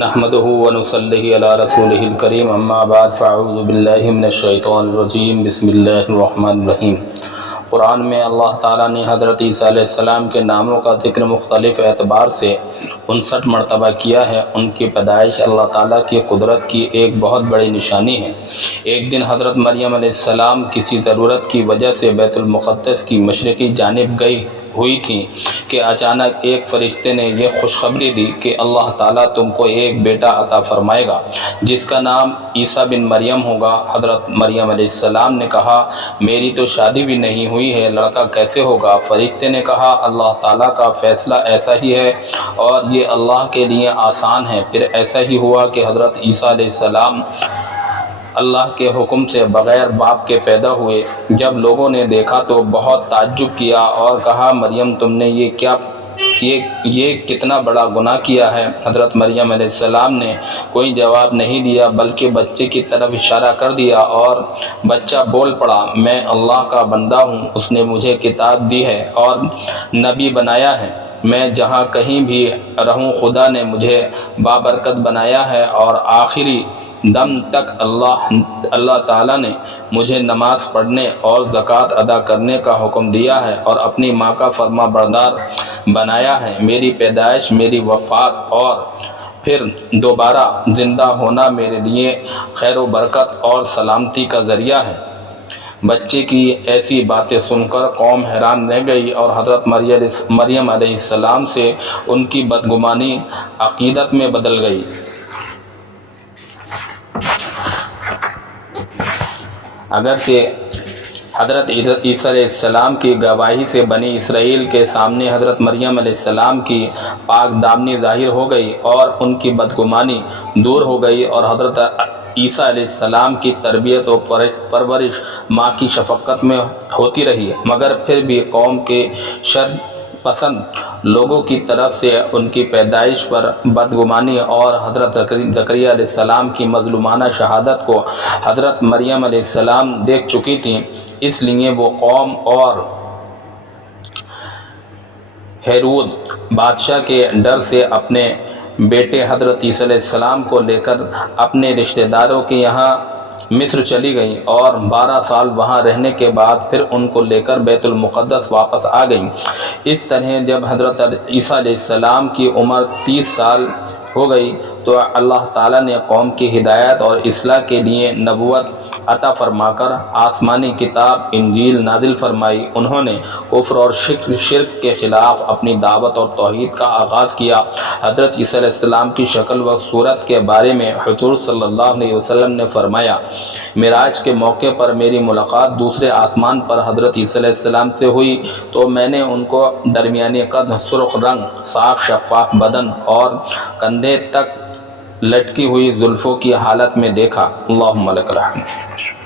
نحمده ونصلي على رسوله الكريم اما بعد فاعوذ باللہ من الشیطان الرجیم بسم اللہ الرحمن الرحیم۔ قرآن میں اللہ تعالیٰ نے حضرت عیسیٰ علیہ السلام کے ناموں کا ذکر مختلف اعتبار سے 59 مرتبہ کیا ہے۔ ان کی پیدائش اللہ تعالیٰ کی قدرت کی ایک بہت بڑی نشانی ہے۔ ایک دن حضرت مریم علیہ السلام کسی ضرورت کی وجہ سے بیت المقدس کی مشرقی جانب گئی ہوئی تھی کہ اچانک ایک فرشتے نے یہ خوشخبری دی کہ اللہ تعالیٰ تم کو ایک بیٹا عطا فرمائے گا جس کا نام عیسیٰ بن مریم ہوگا۔ حضرت مریم علیہ السلام نے کہا میری تو شادی بھی نہیں ہوئی ہے، لڑکا کیسے ہوگا؟ فرشتے نے کہا اللہ تعالیٰ کا فیصلہ ایسا ہی ہے اور یہ اللہ کے لیے آسان ہے۔ پھر ایسا ہی ہوا کہ حضرت عیسیٰ علیہ السلام اللہ کے حکم سے بغیر باپ کے پیدا ہوئے۔ جب لوگوں نے دیکھا تو بہت تعجب کیا اور کہا مریم تم نے یہ کتنا بڑا گناہ کیا ہے۔ حضرت مریم علیہ السلام نے کوئی جواب نہیں دیا بلکہ بچے کی طرف اشارہ کر دیا اور بچہ بول پڑا میں اللہ کا بندہ ہوں، اس نے مجھے کتاب دی ہے اور نبی بنایا ہے۔ میں جہاں کہیں بھی رہوں خدا نے مجھے بابرکت بنایا ہے اور آخری دم تک اللہ تعالیٰ نے مجھے نماز پڑھنے اور زکوٰۃ ادا کرنے کا حکم دیا ہے اور اپنی ماں کا فرما بردار بنایا ہے۔ میری پیدائش، میری وفات اور پھر دوبارہ زندہ ہونا میرے لیے خیر و برکت اور سلامتی کا ذریعہ ہے۔ بچے کی ایسی باتیں سن کر قوم حیران رہ گئی اور حضرت مریم علیہ السلام سے ان کی بدگمانی عقیدت میں بدل گئی۔ اگرچہ حضرت عیسیٰ علیہ السلام کی گواہی سے بنی اسرائیل کے سامنے حضرت مریم علیہ السلام کی پاک دامنی ظاہر ہو گئی اور ان کی بدگمانی دور ہو گئی اور حضرت عیسیٰ علیہ السلام کی تربیت و پرورش ماں کی شفقت میں ہوتی رہی، مگر پھر بھی قوم کے شر پسند لوگوں کی طرف سے ان کی پیدائش پر بدگمانی اور حضرت زکریا علیہ السلام کی مظلومانہ شہادت کو حضرت مریم علیہ السلام دیکھ چکی تھیں، اس لیے وہ قوم اور ہیرود بادشاہ کے ڈر سے اپنے بیٹے حضرت عیسیٰ علیہ السلام کو لے کر اپنے رشتہ داروں کے یہاں مصر چلی گئیں اور 12 سال وہاں رہنے کے بعد پھر ان کو لے کر بیت المقدس واپس آ گئیں۔ اس طرح جب حضرت عیسیٰ علیہ السلام کی عمر 30 سال ہو گئی تو اللہ تعالیٰ نے قوم کی ہدایت اور اصلاح کے لیے نبوت عطا فرما کر آسمانی کتاب انجیل نازل فرمائی۔ انہوں نے کفر اور شرک کے خلاف اپنی دعوت اور توحید کا آغاز کیا۔ حضرت عیسیٰ علیہ السلام کی شکل و صورت کے بارے میں حضور صلی اللہ علیہ وسلم نے فرمایا معراج کے موقع پر میری ملاقات دوسرے آسمان پر حضرت عیسیٰ علیہ السلام سے ہوئی تو میں نے ان کو درمیانی قد، سرخ رنگ، صاف شفاف بدن اور کندھے تک لٹکی ہوئی زلفوں کی حالت میں دیکھا۔ اللہم لک الحمد۔